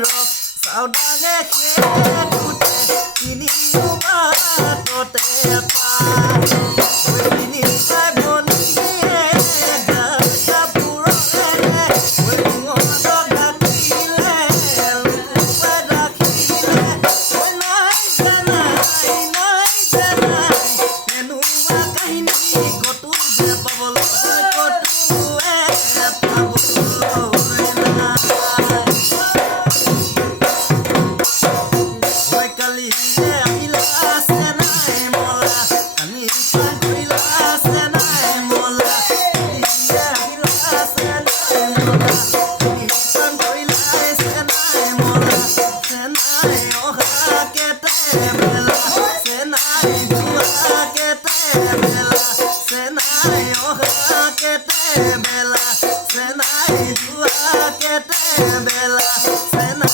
চাউদানে খেলুতে তিনিও বাটতে পায় তিনি পাই ভনীয়ে গাল কাপোৰেৰে মূৰত গাঁঠিলে লুকুৱাই ৰাখিলে নাই জানাই এনেকুৱা কাহিনী কতো যে পাবলৈ কতোৱে পাবলৈ নাই কালিয়ে আহিলা আছে নাই মলা কালি পাই কৰিলা আছে নাই মলা কালিয়ে আহিলা আছে নাই মলা কালি পাই কৰিলা আছে নাই মলা চেনাই অহা কেতে বেলা চেনাই যোৱা কেতে বেলা চেনাই অহা কেতে বেলা চেনাই যোৱা কেতে বেলা চেনাই